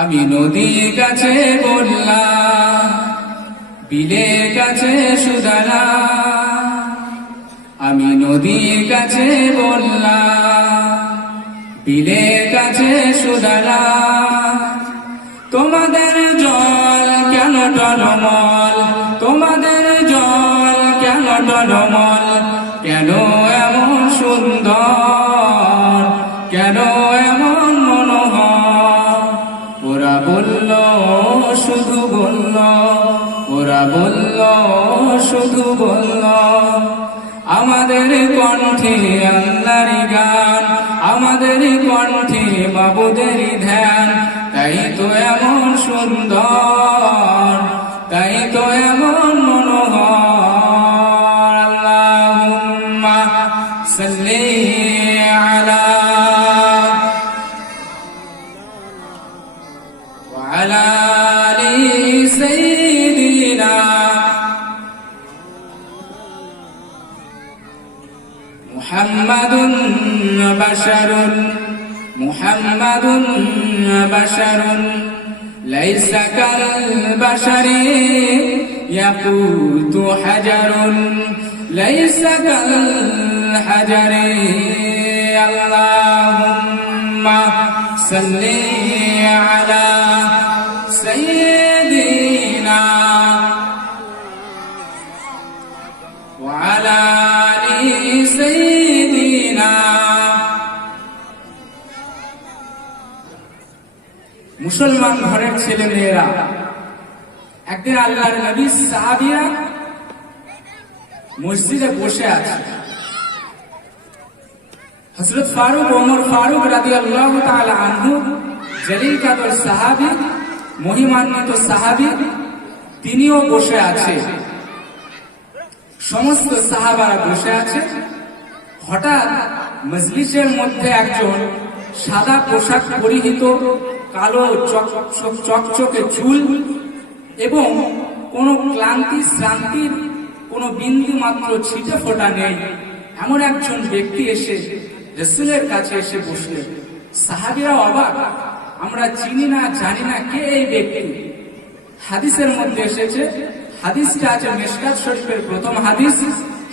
আমি নদীর কাছে বললাম, বিলের কাছে সুদালা। আমি নদীর কাছে বললাম, বিলের কাছে সুদালা। তোমাদের জল কেন টলমল, তোমাদের জল কেন টলমল, কেন এমন সুন্দর, কেন এমন মনোহর। ওরা বলল, শুধু বলল, ওরা বলল, শুধু বলল, আমাদের কণ্ঠে আল্লাহর গান, আমাদের কণ্ঠে মাবুদের ধ্যান। তাই তো এমন সুন্দর, তাই তো এমন মনোহর। আল্লাহুম্মা সাল্লি আলা ওয়া আলা আলি সাইয়্যিদিনা মুহাম্মাদুন বাশারুন, মুহাম্মাদুন বাশারুন লাইসা কাল বাশারি ইয়াকুতু হাজারুন, লাইসা কাল হাজারি। আল্লাহুম্মা সাল্লি আলা সাইয়্যিদিনা ওয়া আলা আলি সাইয়্যিদিনা। মুসলমান ঘরের ছেলে মেয়েরা একদিন আল্লাহর নবী সাহাবীরা মসজিদে বসে আছে। হযরত ফারুক, ওমর ফারুক রাদিয়াল্লাহু তাআলা আনহু, জলিল কাদর সাহাবী, মহিমান্বিত সাহাবী, তিনিও বসে আছে। সমস্ত সাহাবারা বসে আছে। হঠাৎ মজলিসের মধ্যে একজন সাদা পোশাক পরিহিত, কালো চকচকে চুল এবং কোন ক্লান্তি শ্রান্তির কোন বিন্দু মাত্র ছিটে ফোটা নেই, এমন একজন ব্যক্তি এসে রাসূলের কাছে এসে বসলেন। সাহাবীরা অবাক, আমরা চিনি না, জানি না কে এই ব্যক্তি। হাদিসের মধ্যে এসেছে, হাদিসটা আছে মিশকাত শরীফের প্রথম হাদিস।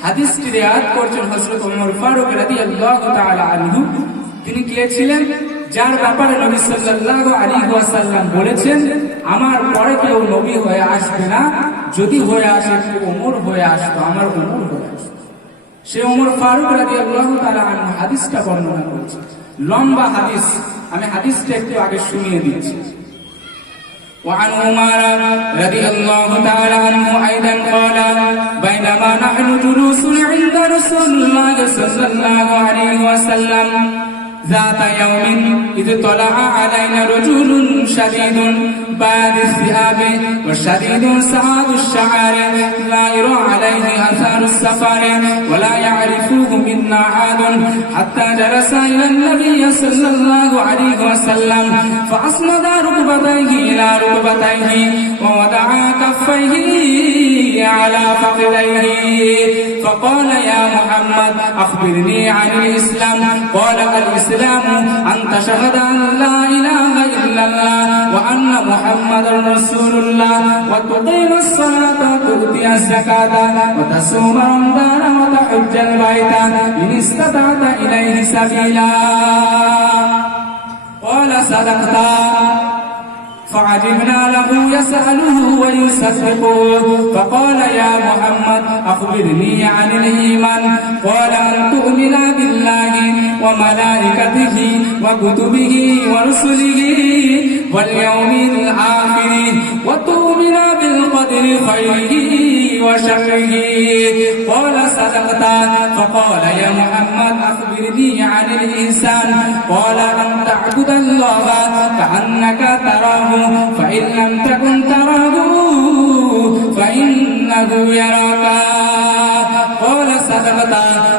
হাদিসটি রিওয়ায়াত করেছেন হযরত ওমর ফারুক রাদিয়াল্লাহু তাআলা আনহু। তিনি কে ছিলেন? যার ব্যাপারে নবী সাল্লাল্লাহু আলাইহি ওয়াসাল্লাম বলেছেন, আমার পরে কেউ নবী হয়ে আসবে না, যদি হয়ে আসে ওমর হয়ে আসতো, আমার ওমর হয়ে আসতো। সে ওমর ফারুক রাদিয়াল্লাহু তাআলা আনহু হাদিসটা বর্ণনা করেছে। লম্বা হাদিস, আমি হাদিসটা একটু আগে শুনিয়ে দিচ্ছি। وعن عمر رضي الله تعالى عنه أيضا قال بينما نحن جلوس عند رسول الله صلى الله عليه وسلم ذات يوم إذ طلع علينا رجل شديد باد الثياب وشديد سعاد الشعر لا يرى عليه أثار السفر ولا يعرفه منا أحد حتى جلس إلى النبي صلى الله عليه وسلم فأسند ركبتيه إلى ركبتيه ووضع كفيه على فخذيه فقال يا محمد أخبرني عن الإسلام. قال الإسلام أن تشهد أن لا إله إلا الله وأن محمدا رسول الله وتقيم الصلاة وتؤتي الزكاة وتصوم رمضان وتحج البيت إن استطعت إليه سبيلا. قال صدقت. فعجبنا له يسأله ويصدقه. فقال يا محمد أخبرني عن الإيمان. قال أن تؤمن بالله وملائكته وكتبه ورسله واليوم الآخر وتؤمن بالقدر خيره وشره. قال صدقت. فقال يا محمد أخبرني عن الإحسان. قال أن تعبد الله كأنك تراه فإن لم تكن تراه فإنه يراك. قال صدقت.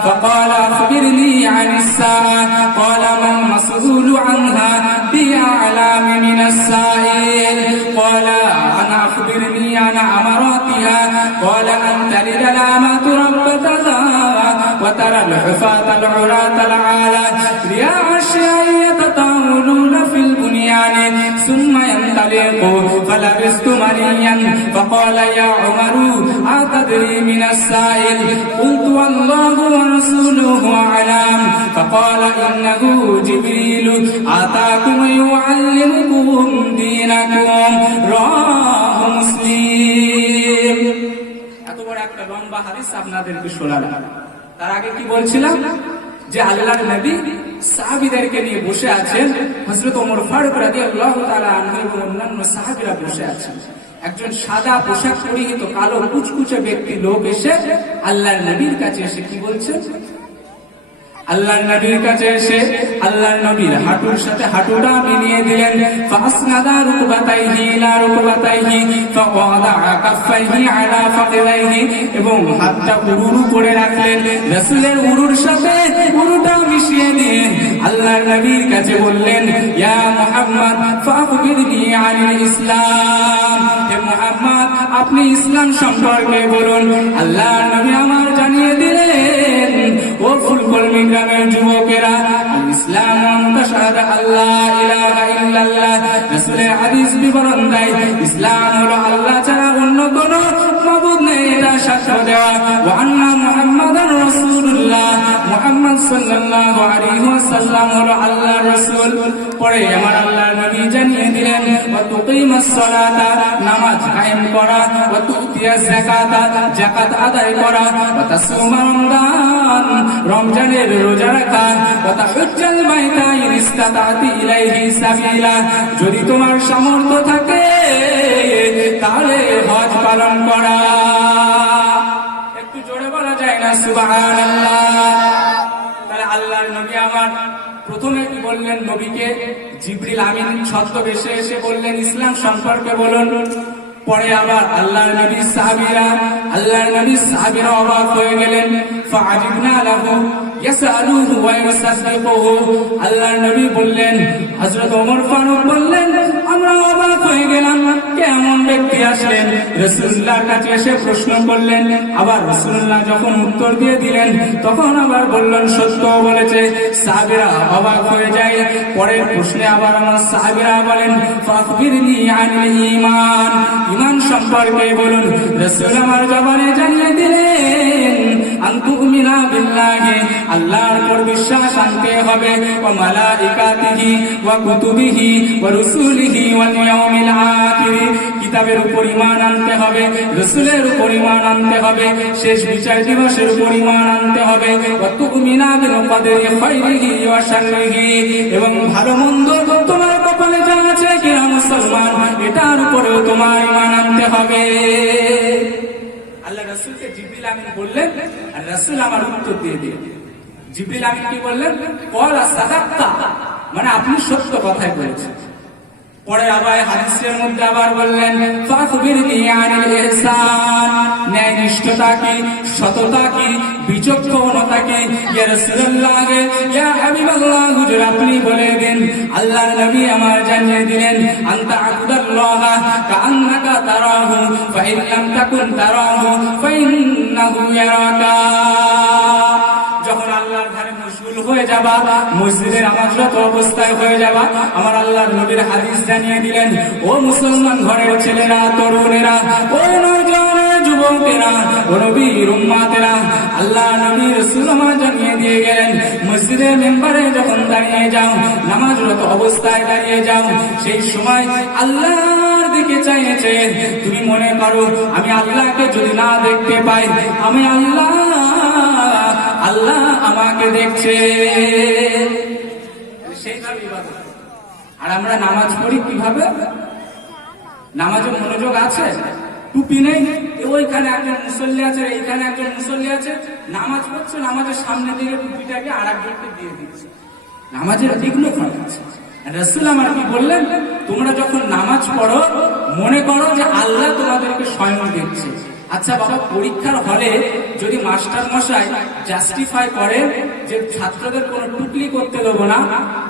فقال أخبرني عن الساعة. قال ما المسؤول عنها بأعلم من السائل. قال أنا أخبرني عن أمراتها. قال أن تلد الأمة ربتها وترى الحفاة العراة العالى رياء الشيء يتطاولون في البنيان يستمعان ثم ينطلق فلبثت مليا فقال يا عمر أتدري من السائل قلت والله ورسوله أعلم فقال إنه جبريل أتاكم يعلمكم دينكم رواه مسلم। এত বড় একটা লম্বা হাদিস আপনাদেরকে শোনালাম। তার আগে কি বলছিলাম যে আল্লাহর নবী সাহাবীদেরকে নিয়ে বসে আছেন, হযরত ওমর ফারুক রাদিয়াল্লাহু তাআলা আনহু এবং অন্যান্য সাহাবীরা বসে আছেন। একজন সাদা পোশাক পরিহিত কালো কুচকুচে ব্যক্তি লোক এসে আল্লাহর নবীর কাছে এসে কি বলছেন, আল্লাহর নবীর কাছে এসে আল্লাহর নবীর হাঁটুর সাথে হাঁটুটা মিলিয়ে দিলেন। ফাসনাদা রুকবাতাইহি ইলা রুকবাতাইহি ফাওয়াদা কাফাইহি আলা ফাকিরাইহি, এবং হাতটা উরুর উপরে রাখলেন, রাসূলের উরুর সাথে উরুটা মিশিয়ে দিয়ে আল্লাহর নবীর কাছে বললেন, ইয়া মুহাম্মদ ফাখবিরনি আনিল ইসলাম, হে মুহাম্মদ আপনি ইসলাম সম্পর্কে বলুন। আল্লাহর নবী আমার জানিয়ে দিলেন, ও ফুলকলমি গ্রামের যুবকেরা, ইসলাম আনতাশহাদা আল্লাহ ইলাহা ইল্লাল্লাহ, রাসূলের হাদিস বিবরণ দেয় ইসলাম হলো আল্লাহ ছাড়া অন্য কোনো মাবুদ নেই এটা সাক্ষ্য দেওয়া, ওয়া আন্না মুহাম্মাদার রাসূলুল্লাহ, মুহাম্মদ সাল্লাল্লাহু আলাইহি ওয়াসাল্লাম হলো আল্লাহর রাসূল। পরে আমার আল্লাহর নবী জানিয়ে দিলেন, ওয়া তুকিমাস সালাতা, নামাজ কায়েম করা, ওয়া তুতিয়াজ যাকাতা, যাকাত আদায় করা, ওয়া তাসুমা রমজান, রমজানের রোজা রাখা, ওয়া তাহুজ্জাল বাইতা ইন ইসতাতাতি ইলাইহি সাবিলা, যদি তোমার সামর্থ্য থাকে তাহলে হজ পালন করা। একটু জোরে বলা যায় না সুবহানাল্লাহ? তাহলে আল্লাহর নবী আমার প্রথমে কি বললেন, নবীকে জিবরিল আমিন ছদ্মবেশে এসে বললেন ইসলাম সম্পর্কে বলুন। পরে আবার আল্লাহর নবীর সাহাবীরা অবাক হয়ে গেলেন। ফাআজিবনা লাহু ইয়াসআলুহু ওয়া ইউসাদ্দিকুহু, আল্লাহর নবী বললেন, হযরত ওমর ফারুক বললেন, আমরা অবাক হয়ে গেলাম, কেমন ব্যক্তি আসলেন, রাসূলুল্লাহর কাছে এসে প্রশ্ন করলেন। আবার রাসূলুল্লাহ যখন উত্তর দিয়ে দিলেন তখন আবার বললেন সত্য বলেছে। সাহাবীরা অবাক হয়ে যায়। পরের প্রশ্নে আবার আমার সাহাবীরা বলেন, ফাখবিরনি আনিল ঈমান, ঈমান সম্পর্কে বলুন। রাসূল আমার জবানে জানিয়ে দিলেন, আনতুমিনা বিল্লাহি, আল্লাহর উপর বিশ্বাস আনতে হবে, ওয়া মালাইকাতিহি ওয়া কুতুবিহি ওয়া রুসুলিহি ওয়াল ইয়াউমিল আখির, কিতাবের উপর ঈমান আনতে হবে, রাসূলের উপর ঈমান আনতে হবে, শেষ বিচার দিবসের উপর ঈমান আনতে হবে, ওয়া তুমিনা বিল কদরি খাইরিহি ওয়া শাররিহি, এবং ভালো মন্দ তোমার কপালে যা আছে কিনা মুসলমান এটার উপরেও তোমার ঈমান আনতে হবে। আল্লাহ রাসূলকে জিবরিল আমিন বললেন, আর রাসূল আমার উত্তর দিয়ে দিলেন। জিবরিল আমিন কি বললেন, ক্বালা সাদাক্তা, মানে আপনি সত্য কথাই বলেছেন। পরে আবার হাদিসের মধ্যে আবার বললেন, ফাখবিরনি আনিল ইহসান, ন্যায়নিষ্ঠতা কি, সততা কি, বিচক্ষণতা কি। ইয়া রাসূলুল্লাহ, ইয়া হাবিবাল্লাহ, হুজুর আপনি বলে দেন। আল্লাহর নবী আমার জানিয়ে দিলেন, আনতা আবুদাল্লাহ কাআন্নাকা তারাহু ফাইন লাম তাকুন তারাহু ফাইন্নাহু ইয়ারাকা। যখন আল্লাহর ধারে মশগুল হয়ে যাবা, মসজিদের নামাজরত অবস্থায় হয়ে যাবা, আমার আল্লাহর নবীর হাদিস জানিয়ে দিলেন, ও মুসলমান ঘরের ছেলেরা, তরুণেরা, ও নওজওয়ান যুবকেরা, ও নবীর উম্মতেরা, আল্লাহ নবী রাসূল আমার জানিয়ে দিয়ে গেলেন, মসজিদের মেম্বারে যখন দাঁড়িয়ে যাও, নামাজরত অবস্থায় দাঁড়িয়ে যাও, সেই সময় আল্লাহর দিকে চাইছে, তুমি মনে করো আমি আল্লাহকে যদি না দেখতে পাই, আমি আল্লাহ আমাকে দেখছে, সেইভাবে ইবাদত। আর আমরা নামাজ পড়ি কিভাবে? নামাজে মনোযোগ আছে, টুপি নেই, ওইখানে একজন মুসল্লি আছে, এইখানে একজন মুসল্লি আছে, নামাজ পড়ছে, নামাজের সামনে দিকে টুপিটাকে আর একজনকে দিয়ে দিচ্ছে, নামাজের দিকগুলো খারাপ আছে। রাসূল আমার কি বললেন, তোমরা যখন নামাজ পড়ো মনে করো যে আল্লাহ তোমাদেরকে স্বয়ং দেখছে। আচ্ছা বাবা, পরীক্ষার হলে যদি মাস্টার মশাই জাস্টিফাই করে যে ছাত্রদের কোনো টুকলি করতে দেবো না,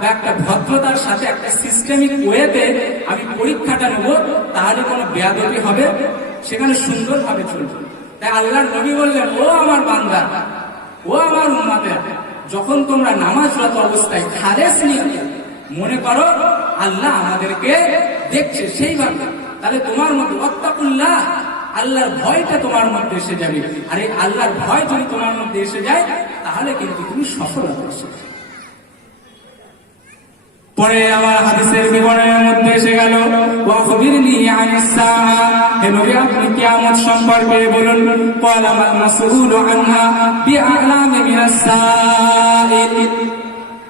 বা একটা ভদ্রতার সাথে একটা সিস্টেমিক ওয়েতে আমি পরীক্ষাটা নেব, তাহলে কোনো বেয়াদবি হবে, সেখানে সুন্দরভাবে চলবে। তাই আল্লাহর নবী বললেন, ও আমার বান্দা, ও আমার উম্মতের, যখন তোমরা নামাজরত অবস্থায় খালেস নিয়ে মনে করো আল্লাহ আমাদেরকে দেখছে সেইভাবে। তাহলে তোমার মধ্যে ওয়াত্তাকুল্লাহ, আল্লাহর ভয়টা তোমার মধ্যে এসে যাবে। আর এই আল্লাহর ভয় যদি তোমার মধ্যে এসে যায় তাহলে কিন্তু তুমি সফলতা এসে যাবে। পরে আমার হাদিসের বিবরণের মধ্যে এসে গেল ওয়াখবিরনি আনিস সাআ, হে নবী আপনি কিয়ামত সম্পর্কে বলুন। ক্বালা মাল মাসউলু আনহা বিআলামি মিনাস সাইল,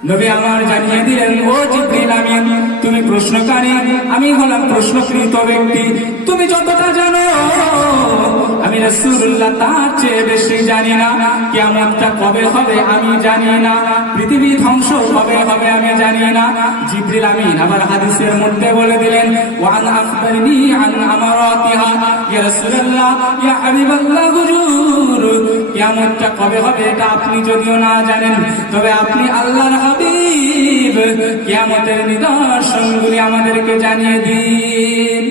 নবী আমার জানিয়ে দিলেন, ও জিবরিল আমিন, তুমি প্রশ্নকারী, আমি হলাম প্রশ্নকৃত ব্যক্তি। তুমি যতটা জানো আমি রাসূলুল্লাহ তার চেয়ে বেশি জানি না। কিয়ামতটা কবে হবে আমি জানি না, পৃথিবী ধ্বংস কবে হবে আমি জানি না। জিবরিল আমিন আবার হাদিসের মধ্যে বলে দিলেন, ওয়ান আখবারনি আন আমারাতিহা, ইয়া রাসূলুল্লাহ ইয়া হাবিবাল্লাহ হুজুর, কিয়ামতটা কবে হবে এটা আপনি যদিও না জানেন, তবে আপনি আল্লাহর হাবিব, কিয়ামতের নিদর্শনগুলি আমাদেরকে জানিয়ে দিন।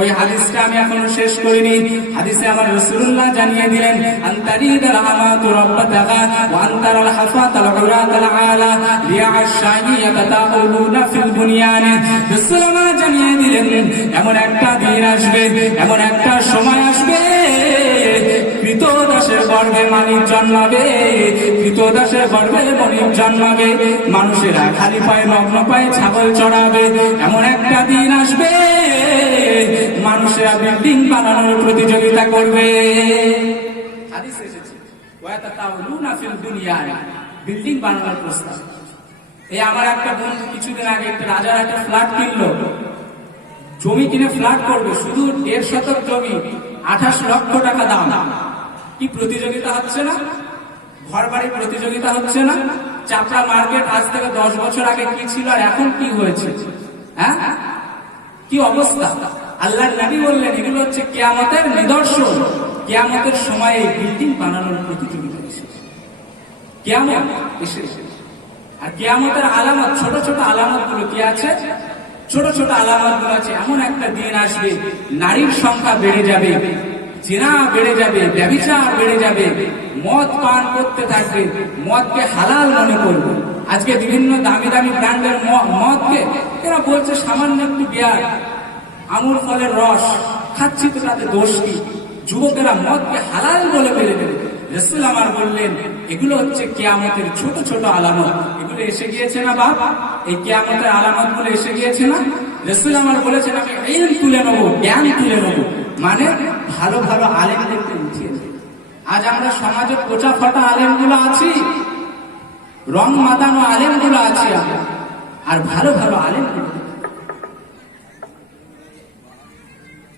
ওই হাদিসটা আমি এখনো শেষ করিনি। হাদিসে আমার রাসূলুল্লাহ জানিয়ে দিলেন, আনতারিদাল আমাতু রাব্বাতাহা ওয়া আনতারাল হাফাতাল উরাতাল আলা রিয়া'আশ শাইয়াতা তাউলুনা ফিল বুনিয়ান। রাসূলুল্লাহ জানিয়ে দিলেন, এমন একটা দিন আসবে, এমন একটা সময় আসবে, কৃতদাসের গর্ভে মানিক জন্মাবে, কৃতদাসের গর্ভে মানিক জন্মাবে, মানুষেরা খালি পায়ে নগ্ন পায়ে ছাগল চড়াবে। এমন একটা দিন আসবে মানুষেরা বিল্ডিং বানানোর প্রতিযোগিতা করবে। হাদিসে এসেছে ওয়াতাতাউলুনা ফিল দুনিয়ান, বিল্ডিং বানানোর প্রস্তাব। এই আমার একটা বন্ধু কিছুদিন আগে একটা রাজার একটা ফ্ল্যাট কিনলো, জমি কিনে ফ্ল্যাট করবে, শুধু 1.5 শতক জমি, 28 লক্ষ টাকা দাম। কি প্রতিযোগিতা হচ্ছে না? ঘর বাড়ির প্রতিযোগিতা হচ্ছে না? চাপড়া মার্কেট আজ থেকে 10 বছর আগে কি ছিল আর এখন কি হয়েছে? হ্যাঁ, কি অবস্থা! আল্লাহর নবী বললেন এগুলো হচ্ছে কিয়ামতের নিদর্শন। কিয়ামতের সময়ে বিল্ডিং বানানোর প্রতিযোগিতা এসেছে, কিয়ামত এসেছে। আর কিয়ামতের আলামত, ছোট ছোট আলামত গুলো কি আছে? ছোট ছোট আলামত গুলো আছে। এমন একটা দিন আসবে নারীর সংখ্যা বেড়ে যাবে, জিনা বেড়ে যাবে, ব্যভিচার বেড়ে যাবে, মদ পান করতে থাকবে, মদকে হালাল মনে করবে। আজকে বিভিন্ন দামি দামি ব্র্যান্ডের মদকে এরা বলছে সামান্য একটু বিয়ার, আঙুর ফলের রস খাচ্ছি, তো তাতে দোষ কি? যুবকেরা মদকে হালাল বলে ফেলে দেবে। রাসূল আমার বললেন এগুলো হচ্ছে কিয়ামতের ছোট ছোট আলামত। এগুলো এসে গিয়েছে না বাপ? এই কিয়ামতের আলামত গুলো এসে গিয়েছে না? রাসূল আমার বলেছেন আমি ইলম তুলে নেবো, জ্ঞান তুলে নেবো, মানে ভালো ভালো আলেমদেরকে উঠিয়ে দেব। আজ আমরা সমাজে কোচা ফাটা আলেম গুলো আছি, রং মাতানো আলেম গুলো আছি, আর ভালো ভালো আলেম